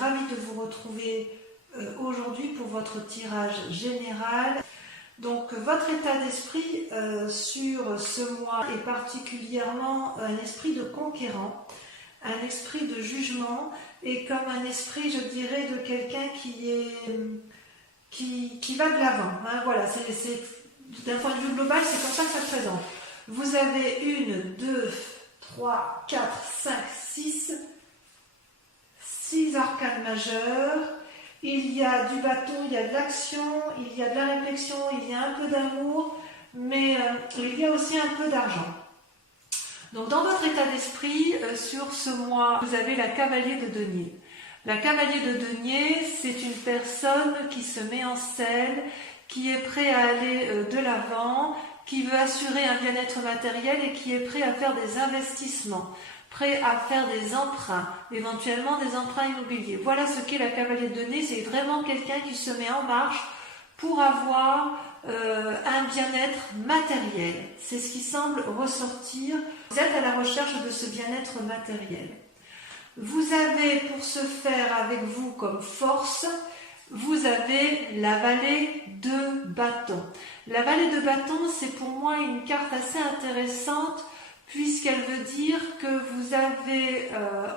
ravie de vous retrouver aujourd'hui pour votre tirage général. Donc votre état d'esprit sur ce mois est particulièrement un esprit de conquérant, un esprit de jugement et comme un esprit, je dirais, de quelqu'un qui va de l'avant. Hein, voilà, d'un point de vue global, c'est comme ça que ça se présente. Vous avez 1, 2, 3, 4, 5, 6 arcanes majeures. Il y a du bâton, il y a de l'action, il y a de la réflexion, il y a un peu d'amour, mais il y a aussi un peu d'argent. Donc dans votre état d'esprit, sur ce mois, vous avez la cavalier de denier. La cavalier de denier, c'est une personne qui se met en selle, qui est prêt à aller de l'avant, qui veut assurer un bien-être matériel et qui est prêt à faire des investissements, prêt à faire des emprunts, éventuellement des emprunts immobiliers. Voilà ce qu'est la cavalier de denier, c'est vraiment quelqu'un qui se met en marche pour avoir un bien-être matériel. C'est ce qui semble ressortir. Vous êtes à la recherche de ce bien-être matériel. Vous avez pour ce faire avec vous comme force, vous avez la vallée de bâton. La vallée de bâton, c'est pour moi une carte assez intéressante puisqu'elle veut dire que vous avez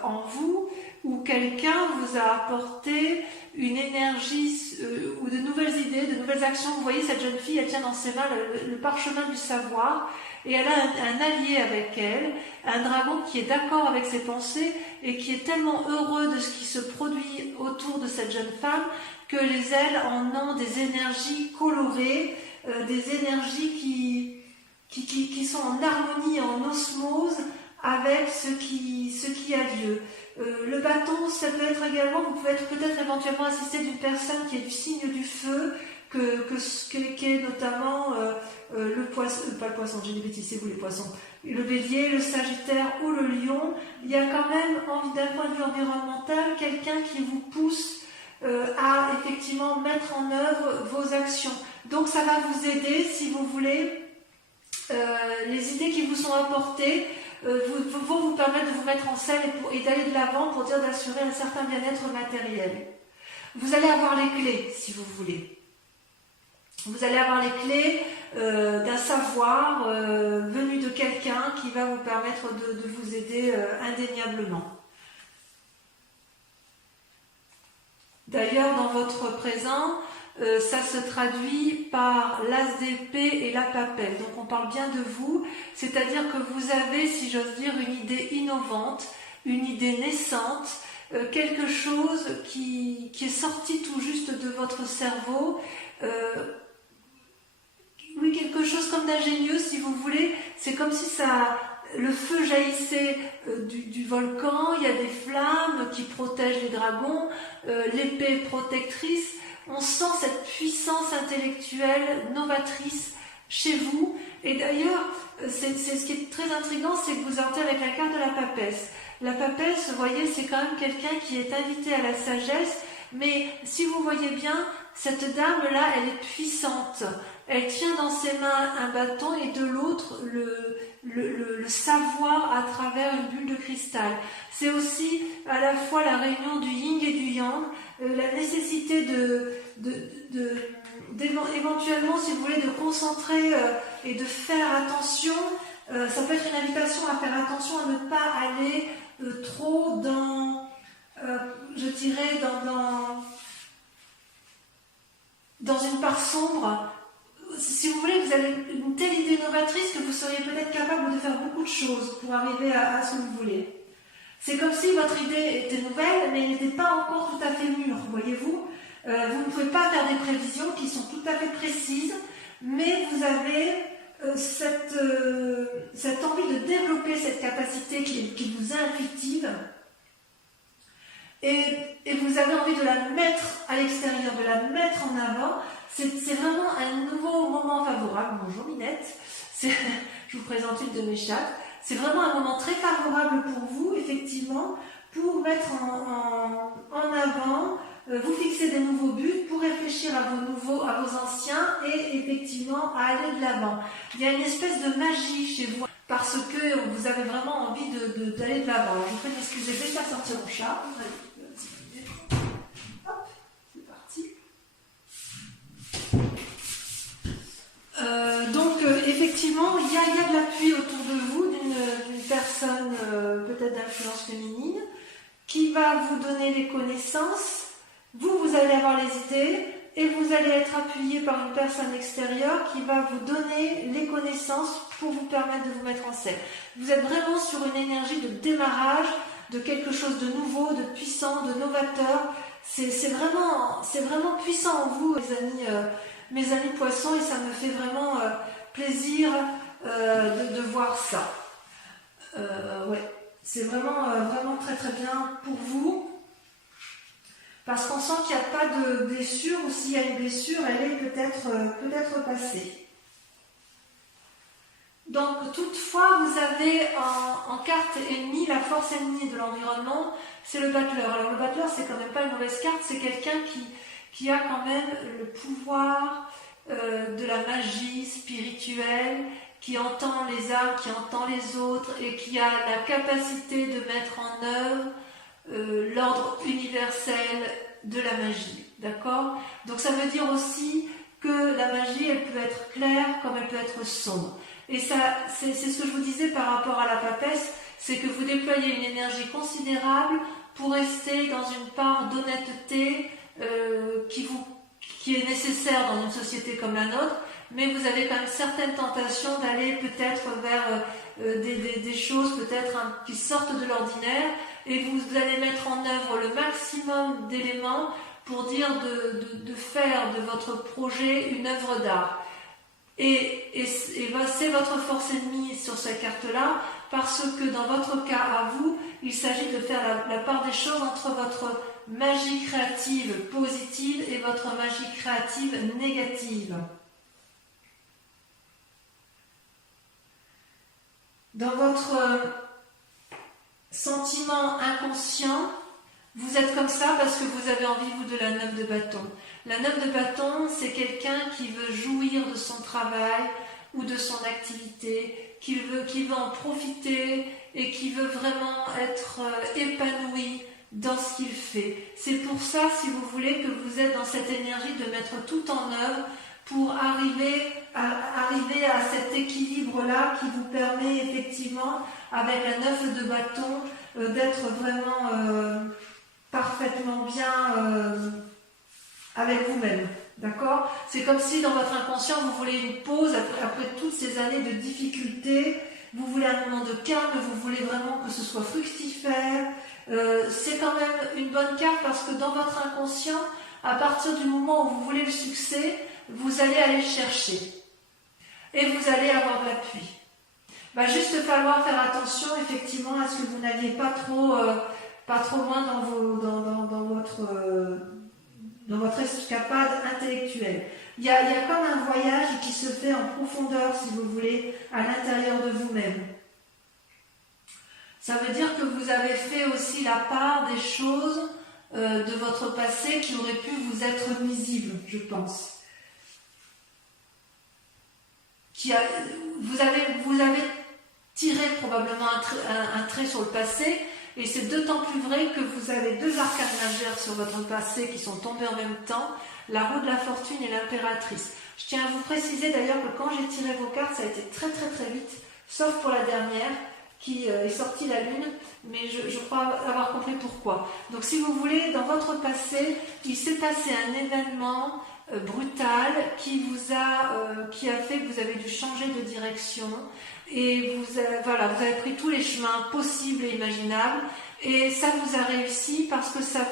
en vous ou quelqu'un vous a apporté une énergie ou de nouvelles idées, de nouvelles actions. Vous voyez, cette jeune fille, elle tient dans ses mains le parchemin du savoir et elle a un allié avec elle, un dragon qui est d'accord avec ses pensées et qui est tellement heureux de ce qui se produit autour de cette jeune femme que les ailes en ont des énergies colorées, des énergies qui sont en harmonie, en osmose avec ce qui a lieu. Le bâton, ça peut être également, vous pouvez être peut-être éventuellement assisté d'une personne qui est du signe du feu, qui est notamment le poisson, pas le poisson, j'ai des bêtises, c'est vous les poissons, le bélier, le sagittaire ou le lion. Il y a quand même, d'un point de vue environnemental, quelqu'un qui vous pousse à effectivement mettre en œuvre vos actions. Donc ça va vous aider, si vous voulez, les idées qui vous sont apportées vont vous permettre de vous mettre en selle et d'aller de l'avant pour dire d'assurer un certain bien-être matériel. Vous allez avoir les clés, si vous voulez. Vous allez avoir les clés d'un savoir venu de quelqu'un qui va vous permettre de vous aider indéniablement. D'ailleurs, dans votre présent, ça se traduit par l'as d'épée et la papelle. Donc on parle bien de vous, c'est-à-dire que vous avez, si j'ose dire, une idée innovante, une idée naissante, quelque chose qui est sorti tout juste de votre cerveau, oui, quelque chose comme d'ingénieux, si vous voulez. C'est comme si le feu jaillissait du volcan, il y a des flammes qui protègent les dragons, l'épée protectrice. On sent cette puissance intellectuelle novatrice chez vous. Et d'ailleurs, c'est ce qui est très intriguant, c'est que vous entrez avec la carte de la papesse. La papesse, vous voyez, c'est quand même quelqu'un qui est invité à la sagesse, mais si vous voyez bien, cette dame-là, elle est puissante. Elle tient dans ses mains un bâton et de l'autre le savoir à travers une bulle de cristal. C'est aussi à la fois la réunion du yin et du yang, la nécessité éventuellement, si vous voulez, de concentrer et de faire attention. Ça peut être une invitation à faire attention à ne pas aller trop dans, je dirais, dans une part sombre. Si vous voulez, vous avez une telle idée novatrice que vous seriez peut-être capable de faire beaucoup de choses pour arriver à ce que vous voulez. C'est comme si votre idée était nouvelle, mais elle n'était pas encore tout à fait mûre, voyez-vous. Vous ne pouvez pas faire des prévisions qui sont tout à fait précises, mais vous avez cette envie de développer cette capacité qui vous est intuitive, et vous avez envie de la mettre à l'extérieur, de la mettre en avant. C'est vraiment un nouveau moment favorable. Bonjour Minette, je vous présente une de mes chattes. C'est vraiment un moment très favorable pour vous, effectivement, pour mettre en avant, vous fixer des nouveaux buts, pour réfléchir à vos anciens et effectivement à aller de l'avant. Il y a une espèce de magie chez vous parce que vous avez vraiment envie d'aller de l'avant. Je vous prie d'excuser, je vais faire sortir mon chat. Effectivement, il y a de l'appui autour de vous d'une personne peut-être d'influence féminine qui va vous donner les connaissances, vous allez avoir les idées et vous allez être appuyé par une personne extérieure qui va vous donner les connaissances pour vous permettre de vous mettre en scène. Vous êtes vraiment sur une énergie de démarrage, de quelque chose de nouveau, de puissant, de novateur. C'est vraiment puissant en vous, mes amis poissons, et ça me fait vraiment plaisir de voir ça. Ouais, c'est vraiment très très bien pour vous, parce qu'on sent qu'il n'y a pas de blessure, ou s'il y a une blessure, elle est peut-être passée. Donc toutefois, vous avez en carte ennemie, la force ennemie de l'environnement, c'est le battleur. Alors le battleur, c'est quand même pas une mauvaise carte, c'est quelqu'un qui a quand même le pouvoir de la magie spirituelle, qui entend les âmes, qui entend les autres et qui a la capacité de mettre en œuvre l'ordre universel de la magie. D'accord ? Donc ça veut dire aussi que la magie, elle peut être claire comme elle peut être sombre. Et ça, c'est ce que je vous disais par rapport à la papesse, c'est que vous déployez une énergie considérable pour rester dans une part d'honnêteté qui est nécessaire dans une société comme la nôtre, mais vous avez quand même certaines tentations d'aller peut-être vers des choses peut-être qui sortent de l'ordinaire, et vous allez mettre en œuvre le maximum d'éléments pour dire de faire de votre projet une œuvre d'art. Et c'est votre force ennemie sur cette carte-là, parce que dans votre cas à vous, il s'agit de faire la part des choses entre votre magie créative positive et votre magie créative négative. Dans votre sentiment inconscient, vous êtes comme ça parce que vous avez envie, vous, de la 9 de bâton. La 9 de bâton, c'est quelqu'un qui veut jouir de son travail ou de son activité, qui veut en profiter et qui veut vraiment être épanoui dans ce qu'il fait. C'est pour ça, si vous voulez, que vous êtes dans cette énergie de mettre tout en œuvre pour arriver à cet équilibre-là qui vous permet effectivement, avec la 9 de bâton, d'être vraiment parfaitement bien avec vous-même. D'accord ? C'est comme si dans votre inconscient, vous voulez une pause après toutes ces années de difficultés, vous voulez un moment de calme, vous voulez vraiment que ce soit fructifère. C'est quand même une bonne carte parce que dans votre inconscient, à partir du moment où vous voulez le succès, vous allez aller le chercher et vous allez avoir de l'appui. Va juste falloir faire attention effectivement à ce que vous n'alliez pas trop loin dans votre escapade intellectuelle. Il y a comme un voyage qui se fait en profondeur, si vous voulez, à l'intérieur de vous-même. Ça veut dire que vous avez fait aussi la part des choses de votre passé qui auraient pu vous être nuisibles, je pense. Vous avez tiré probablement un trait sur le passé, et c'est d'autant plus vrai que vous avez deux arcanes majeures sur votre passé qui sont tombées en même temps, la roue de la fortune et l'impératrice. Je tiens à vous préciser d'ailleurs que quand j'ai tiré vos cartes, ça a été très très très vite, sauf pour la dernière, qui est sortie la lune, mais je crois avoir compris pourquoi. Donc si vous voulez, dans votre passé, il s'est passé un événement brutal qui a fait que vous avez dû changer de direction, et vous avez pris tous les chemins possibles et imaginables, et ça vous a réussi parce que ça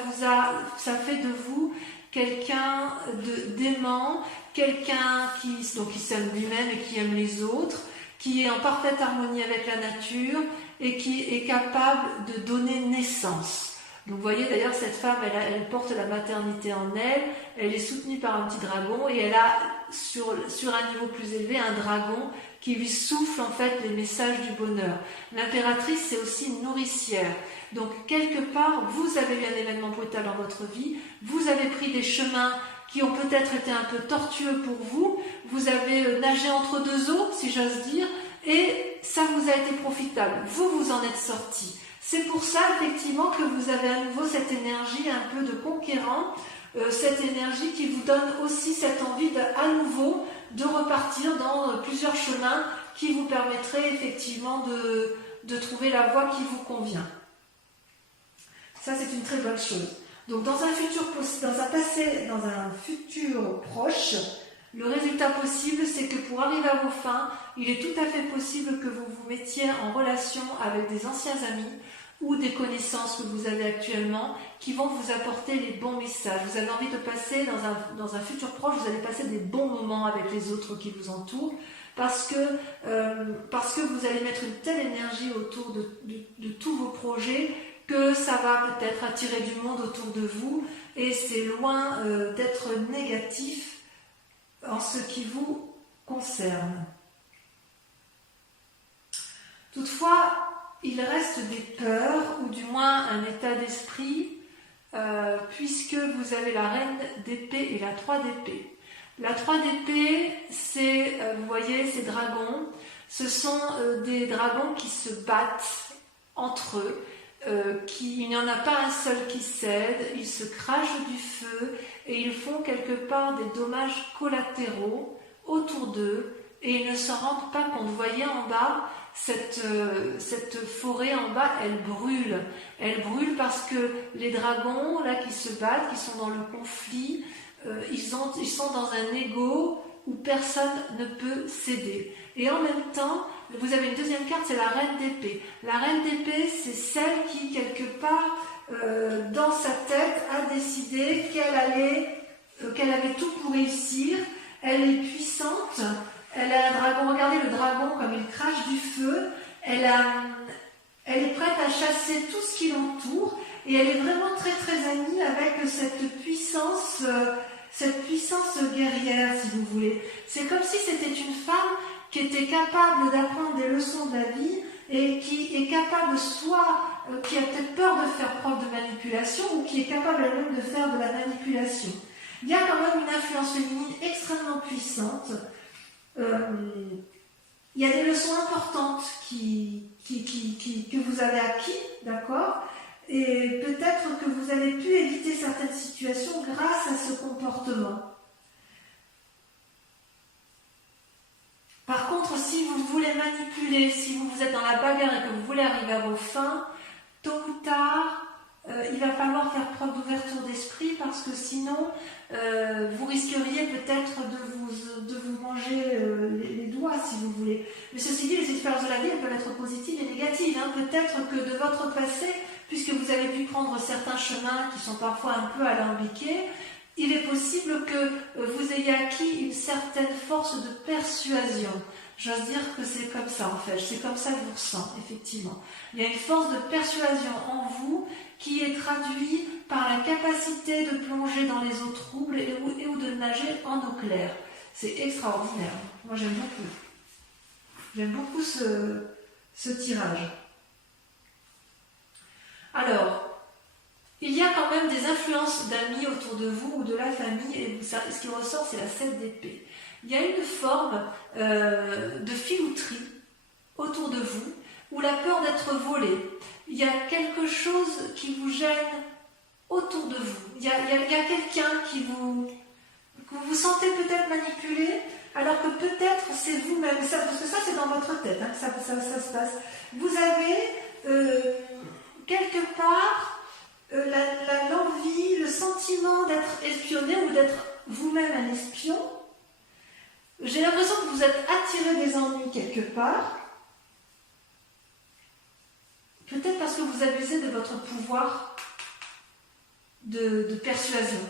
fait de vous quelqu'un d'aimant, quelqu'un qui s'aime lui-même et qui aime les autres, qui est en parfaite harmonie avec la nature et qui est capable de donner naissance. Donc vous voyez d'ailleurs cette femme, elle porte la maternité en elle, elle est soutenue par un petit dragon et elle a sur un niveau plus élevé un dragon qui lui souffle en fait les messages du bonheur. L'impératrice, c'est aussi une nourricière. Donc quelque part, vous avez eu un événement brutal dans votre vie, vous avez pris des chemins qui ont peut-être été un peu tortueux pour vous, vous avez nagé entre deux eaux, si j'ose dire, et ça vous a été profitable. Vous en êtes sorti. C'est pour ça, effectivement, que vous avez à nouveau cette énergie un peu de conquérant, cette énergie qui vous donne aussi cette envie à nouveau de repartir dans plusieurs chemins qui vous permettraient effectivement de trouver la voie qui vous convient. Ça, c'est une très bonne chose. Donc, dans un futur proche, le résultat possible, c'est que pour arriver à vos fins, il est tout à fait possible que vous vous mettiez en relation avec des anciens amis ou des connaissances que vous avez actuellement qui vont vous apporter les bons messages. Vous avez envie de passer dans un futur proche, vous allez passer des bons moments avec les autres qui vous entourent parce que vous allez mettre une telle énergie autour de tous vos projets que ça va peut-être attirer du monde autour de vous et c'est loin d'être négatif en ce qui vous concerne. Toutefois, il reste des peurs, ou du moins un état d'esprit, puisque vous avez la reine d'épée et la 3 d'épée. La 3 d'épée, c'est, vous voyez, ces dragons, ce sont des dragons qui se battent entre eux, il n'y en a pas un seul qui cède, ils se crachent du feu et ils font quelque part des dommages collatéraux autour d'eux et ils ne s'en rendent pas compte. Vous voyez en bas, cette forêt en bas, elle brûle. Elle brûle parce que les dragons là qui se battent, qui sont dans le conflit, ils sont dans un ego où personne ne peut céder. Et en même temps, vous avez une deuxième carte, c'est la reine d'épée. La reine d'épée, c'est celle qui, quelque part, dans sa tête, a décidé qu'elle avait tout pour réussir. Elle est puissante. Elle a un dragon. Regardez le dragon comme il crache du feu. Elle est prête à chasser tout ce qui l'entoure. Et elle est vraiment très très amie avec cette puissance guerrière, si vous voulez. C'est comme si c'était une femme qui était capable d'apprendre des leçons de la vie et qui est capable qui a peut-être peur de faire preuve de manipulation ou qui est capable elle-même de faire de la manipulation. Il y a quand même une influence féminine extrêmement puissante. Il y a des leçons importantes que vous avez acquis, d'accord ? Et peut-être que vous avez pu éviter certaines situations grâce à ce comportement. Par contre, si vous voulez manipuler, si vous êtes dans la bagarre et que vous voulez arriver à vos fins, tôt ou tard, il va falloir faire preuve d'ouverture d'esprit parce que sinon, vous risqueriez peut-être de vous manger les doigts, si vous voulez. Mais ceci dit, les expériences de la vie, elles peuvent être positives et négatives. Peut-être que de votre passé, puisque vous avez pu prendre certains chemins qui sont parfois un peu alambiqués, il est possible que vous ayez acquis une certaine force de persuasion. J'ose dire que c'est comme ça en fait, c'est comme ça que je vous ressens, effectivement. Il y a une force de persuasion en vous qui est traduite par la capacité de plonger dans les eaux troubles et ou de nager en eau claire. C'est extraordinaire. Moi j'aime beaucoup. J'aime beaucoup ce tirage. Alors, il y a quand même des influences d'amis autour de vous ou de la famille, et ce qui ressort, c'est la 7 d'épée. Il y a une forme de filouterie autour de vous, ou la peur d'être volé. Il y a quelque chose qui vous gêne autour de vous. Il y a quelqu'un que vous sentez peut-être manipulé, alors que peut-être c'est vous-même, parce que ça c'est dans votre tête, ça se passe. Vous avez quelque part l'envie, le sentiment d'être espionné ou d'être vous-même un espion. J'ai l'impression que vous êtes attiré des ennuis quelque part. Peut-être parce que vous abusez de votre pouvoir de persuasion.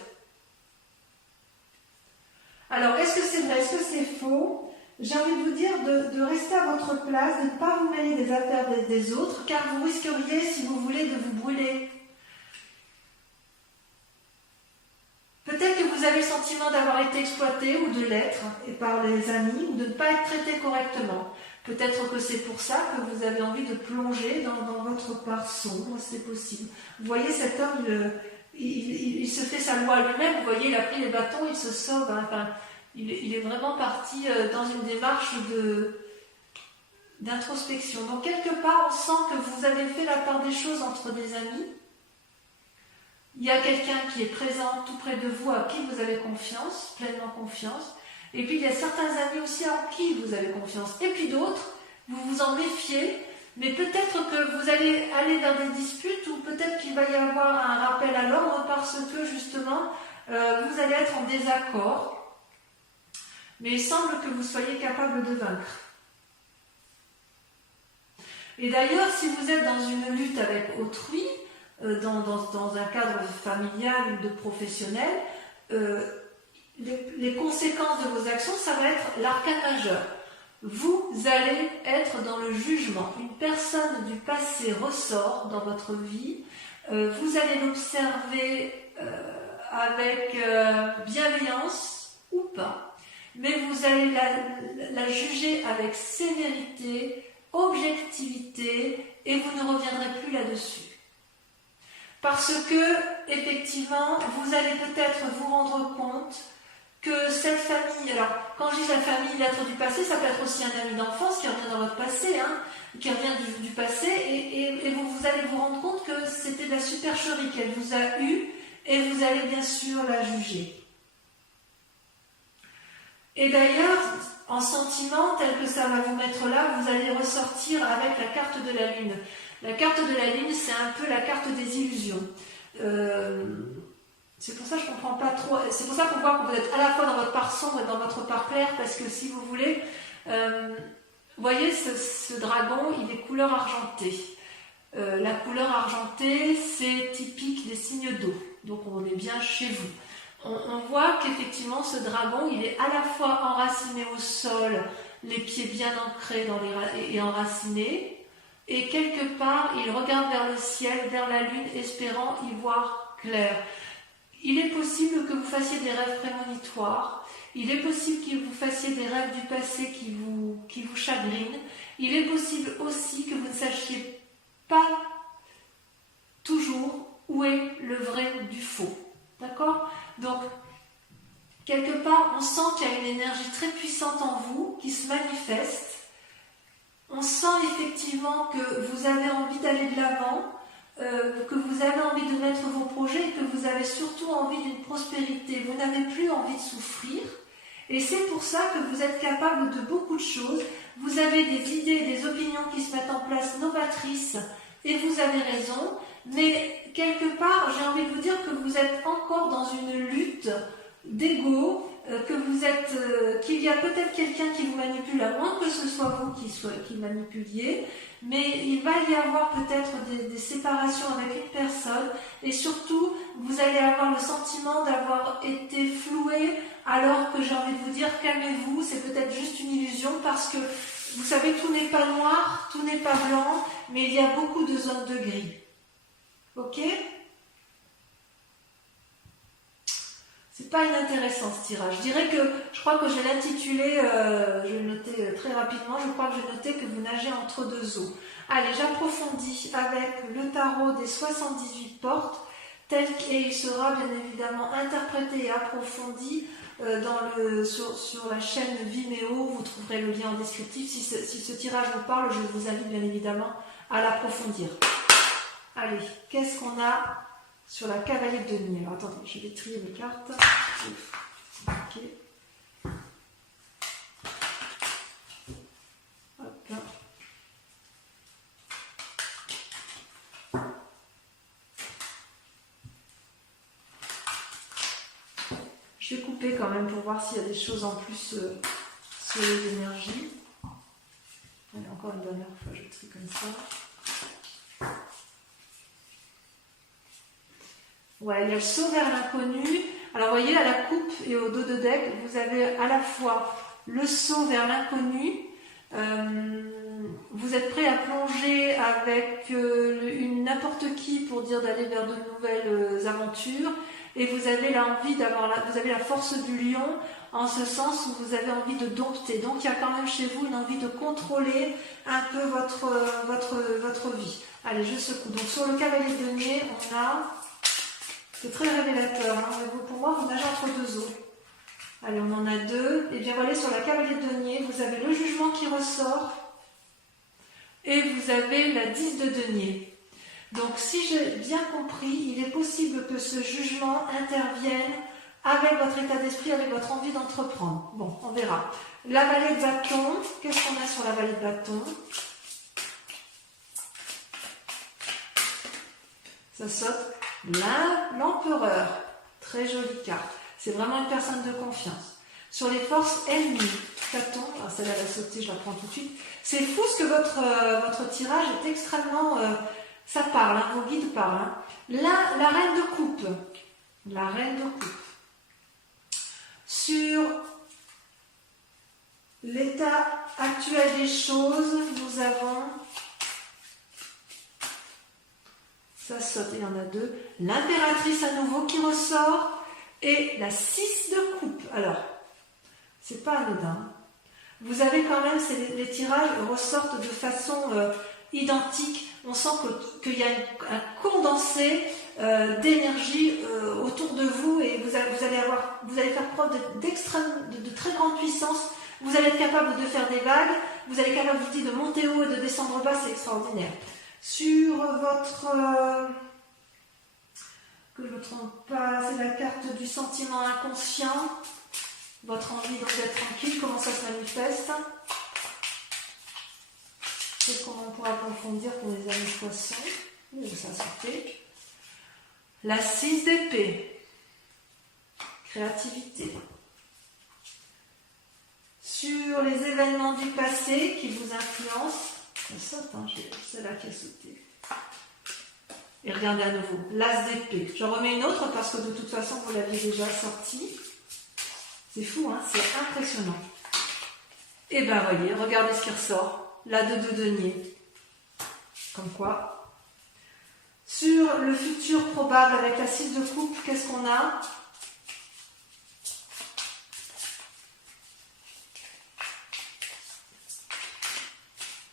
Alors, est-ce que c'est vrai, est-ce que c'est faux ? J'ai envie de vous dire de rester à votre place, de ne pas vous mêler des affaires des autres, car vous risqueriez, si vous voulez, de vous brûler. Peut-être que vous avez le sentiment d'avoir été exploité ou de l'être et par les amis ou de ne pas être traité correctement. Peut-être que c'est pour ça que vous avez envie de plonger dans votre part sombre, c'est possible. Vous voyez, cet homme, il se fait sa loi lui-même, vous voyez, il a pris les bâtons, il se sauve. Enfin, il est vraiment parti dans une démarche d'introspection. Donc quelque part, on sent que vous avez fait la part des choses entre des amis. Il y a quelqu'un qui est présent tout près de vous, à qui vous avez confiance, pleinement confiance. Et puis il y a certains amis aussi en qui vous avez confiance. Et puis d'autres, vous vous en méfiez, mais peut-être que vous allez aller vers des disputes ou peut-être qu'il va y avoir un rappel à l'ordre parce que justement, vous allez être en désaccord. Mais il semble que vous soyez capable de vaincre. Et d'ailleurs, si vous êtes dans une lutte avec autrui, dans un cadre familial ou de professionnel, les conséquences de vos actions, ça va être l'arcane majeur. Vous allez être dans le jugement. Une personne du passé ressort dans votre vie. Vous allez l'observer avec bienveillance ou pas. Mais vous allez la juger avec sévérité, objectivité, et vous ne reviendrez plus là-dessus. Parce que, effectivement, vous allez peut-être vous rendre compte que cette famille, alors quand je dis la famille, l'être du passé, ça peut être aussi un ami d'enfance qui revient dans votre passé, qui revient du passé, et vous allez vous rendre compte que c'était de la supercherie qu'elle vous a eue, et vous allez bien sûr la juger. Et d'ailleurs, en sentiment tel que ça va vous mettre là, vous allez ressortir avec la carte de la Lune. La carte de la Lune, c'est un peu la carte des illusions. C'est pour ça que je ne comprends pas trop. C'est pour ça qu'on voit que vous êtes à la fois dans votre part sombre et dans votre part claire, parce que si vous voulez, vous voyez, ce dragon, il est couleur argentée. La couleur argentée, c'est typique des signes d'eau. Donc on est bien chez vous. On voit qu'effectivement ce dragon, il est à la fois enraciné au sol, les pieds bien ancrés et enracinés, et quelque part il regarde vers le ciel, vers la lune, espérant y voir clair. Il est possible que vous fassiez des rêves prémonitoires, il est possible que vous fassiez des rêves du passé qui vous chagrinent, il est possible aussi que vous ne sachiez pas toujours où est le vrai du faux. D'accord ? Donc, quelque part, on sent qu'il y a une énergie très puissante en vous qui se manifeste. On sent effectivement que vous avez envie d'aller de l'avant, que vous avez envie de mettre vos projets et que vous avez surtout envie d'une prospérité. Vous n'avez plus envie de souffrir. Et c'est pour ça que vous êtes capable de beaucoup de choses. Vous avez des idées, des opinions qui se mettent en place novatrices et vous avez raison. Mais quelque part, j'ai envie de vous dire que vous êtes encore dans une lutte d'ego, qu'il y a peut-être quelqu'un qui vous manipule, à moins que ce soit vous qui manipuliez, mais il va y avoir peut-être des séparations avec une personne, et surtout, vous allez avoir le sentiment d'avoir été floué, alors que j'ai envie de vous dire, calmez-vous, c'est peut-être juste une illusion, parce que, vous savez, tout n'est pas noir, tout n'est pas blanc, mais il y a beaucoup de zones de gris. Ok ? C'est pas inintéressant ce tirage. Je crois que je vais l'intituler, je vais le noter très rapidement, je crois que je vais noter que vous nagez entre deux eaux. Allez, j'approfondis avec le tarot des 78 portes, tel qu'il sera bien évidemment interprété et approfondi sur la chaîne Vimeo. Vous trouverez le lien en descriptif. Si ce tirage vous parle, je vous invite bien évidemment à l'approfondir. Allez, qu'est-ce qu'on a sur la cavalier de denier? Alors attendez, je vais trier mes cartes. Ok. Hop. Je vais couper quand même pour voir s'il y a des choses en plus sur les énergies. Allez, encore une dernière fois, je trie comme ça. Ouais, il y a le saut vers l'inconnu. Alors, vous voyez, à la coupe et au dos de deck, vous avez à la fois le saut vers l'inconnu. Vous êtes prêt à plonger avec n'importe qui pour dire d'aller vers de nouvelles aventures. Et vous avez vous avez la force du lion en ce sens où vous avez envie de dompter. Donc, il y a quand même chez vous une envie de contrôler un peu votre vie. Allez, je secoue. Donc, sur le cavalier de denier, on a... C'est très révélateur, hein. Pour moi, vous nagez entre deux eaux. Allez, on en a deux. Et bien voilà, sur la cavalier de denier, vous avez le jugement qui ressort et vous avez la 10 de denier. Donc, si j'ai bien compris, il est possible que ce jugement intervienne avec votre état d'esprit, avec votre envie d'entreprendre. Bon, on verra. La vallée de bâton, qu'est-ce qu'on a sur la vallée de bâton? Ça saute l'empereur. Très jolie carte. C'est vraiment une personne de confiance. Sur les forces ennemies, bâton, alors celle-là va sauter, je la prends tout de suite. C'est fou ce que votre tirage est extrêmement... ça parle, hein, vos guides parlent. Hein. Là, la reine de coupe. La reine de coupe. Sur l'état actuel des choses, nous avons... Ça saute, il y en a deux. L'impératrice à nouveau qui ressort. Et la 6 de coupe. Alors, c'est pas anodin. Vous avez quand même, les tirages ressortent de façon identique. On sent qu'il y a un condensé d'énergie autour de vous et vous allez faire preuve de très grande puissance. Vous allez être capable de faire des vagues. Vous allez être capable de monter haut et de descendre bas. C'est extraordinaire. Sur votre... que je ne me trompe pas, c'est la carte du sentiment inconscient. Votre envie donc d'être tranquille, comment ça se manifeste? Qu'est-ce qu'on pourra approfondir pour les amis poissons? Ça sauter. La 6 d'épée. Créativité. Sur les événements du passé qui vous influencent. Ça saute, hein, c'est là qui a sauté. Et regardez à nouveau, l'as d'épée. J'en remets une autre parce que de toute façon, vous l'aviez déjà sortie. C'est fou, hein, c'est impressionnant. Et ben voyez, regardez ce qui ressort. La 2 de denier. Comme quoi. Sur le futur probable avec la 6 de coupe, qu'est-ce qu'on a?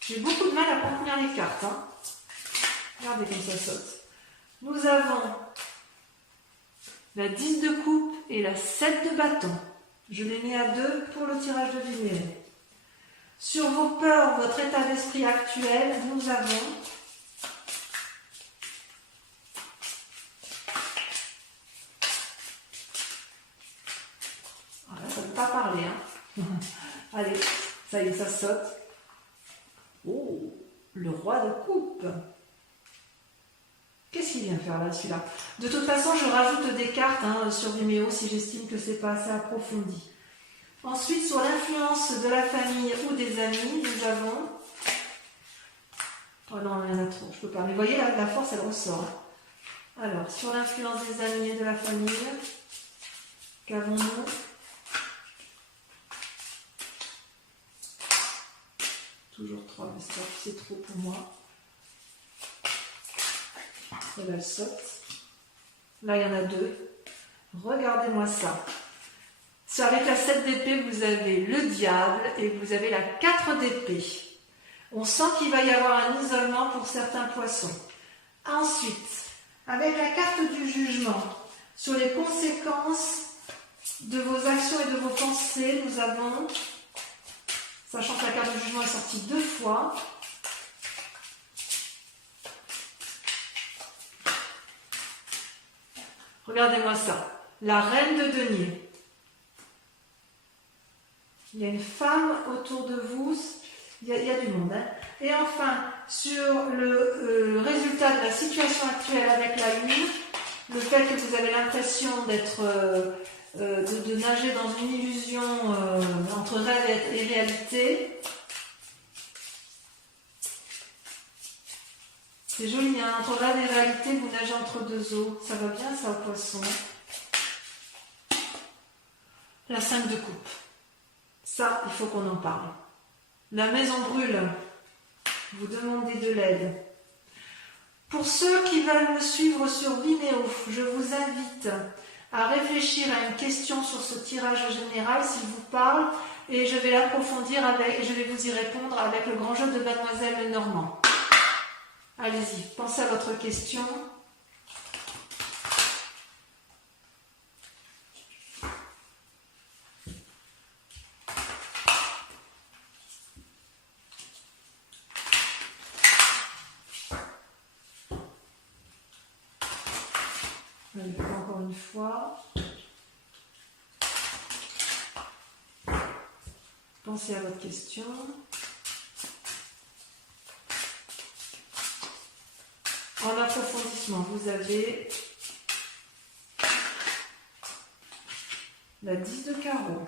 J'ai beaucoup de mal à contenir les cartes. Hein. Regardez comme ça saute. Nous avons la 10 de coupe et la 7 de bâton. Je l'ai mis à 2 pour le tirage de lumière. Sur vos peurs, votre état d'esprit actuel, nous avons voilà, ça ne veut pas parler. Hein. Allez, ça y est, ça saute. Oh, le roi de coupe. Qu'est-ce qu'il vient faire là, celui-là? De toute façon, je rajoute des cartes hein, sur Vimeo si j'estime que c'est pas assez approfondi. Ensuite, sur l'influence de la famille ou des amis, nous avons... Oh non, il y en a trop, je peux pas. Mais vous voyez, la force, elle ressort. Alors, sur l'influence des amis et de la famille, qu'avons-nous? Toujours 3, mais c'est trop pour moi. Celle-là, elle saute. Là, il y en a 2. Regardez-moi ça. Avec la 7 d'épée, vous avez le diable et vous avez la 4 d'épée. On sent qu'il va y avoir un isolement pour certains poissons. Ensuite, avec la carte du jugement, sur les conséquences de vos actions et de vos pensées, nous avons, sachant que la carte du jugement est sortie 2 fois, regardez-moi ça, la reine de denier. Il y a une femme autour de vous, il y a du monde. Hein. Et enfin, sur le résultat de la situation actuelle avec la lune, le fait que vous avez l'impression d'être, de nager dans une illusion entre rêve et réalité, c'est joli, hein. Entre rêve et réalité, vous nagez entre deux eaux. Ça va bien, ça, au poisson. La 5 de coupe. Ça, il faut qu'on en parle. La maison brûle. Vous demandez de l'aide. Pour ceux qui veulent me suivre sur Vimeo, je vous invite à réfléchir à une question sur ce tirage général, s'il vous parle, et je vais l'approfondir et je vais vous y répondre avec le grand jeu de Mademoiselle Lenormand. Allez-y, pensez à votre question. Encore une fois. Pensez à votre question. En approfondissement, vous avez la 10 de carreau.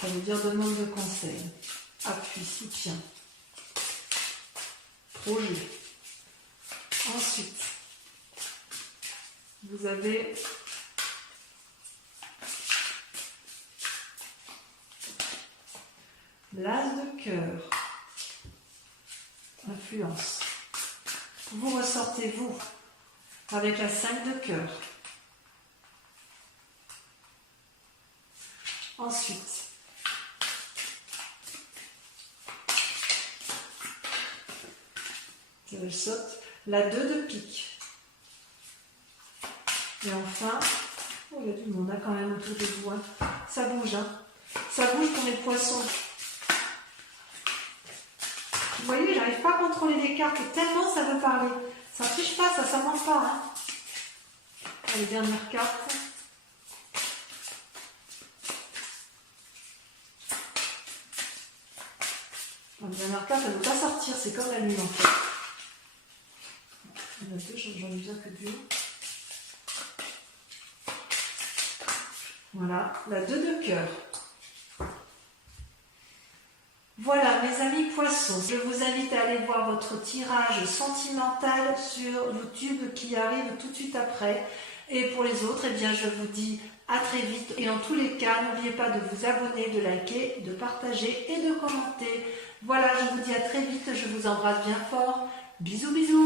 Ça veut dire demande de conseil, appui, soutien, projet. Ensuite, vous avez l'as de cœur, influence. Vous ressortez vous avec la 5 de cœur. Ensuite, je saute la 2 de pique. Et enfin, oh, il y a du monde quand même autour de vous. Hein. Ça bouge, hein. Ça bouge pour mes poissons. Vous voyez, j'arrive pas à contrôler les cartes tellement ça veut parler. Ça ne triche pas, ça ment pas. Hein. Les dernières cartes. La dernière carte, elle ne veut pas sortir, c'est comme la lune en fait. Il y en a deux, j'en ai besoin que d'une. Voilà, la 2 de cœur. Voilà, mes amis poissons, je vous invite à aller voir votre tirage sentimental sur YouTube qui arrive tout de suite après. Et pour les autres, eh bien, je vous dis à très vite. Et en tous les cas, n'oubliez pas de vous abonner, de liker, de partager et de commenter. Voilà, je vous dis à très vite, je vous embrasse bien fort. Bisous, bisous.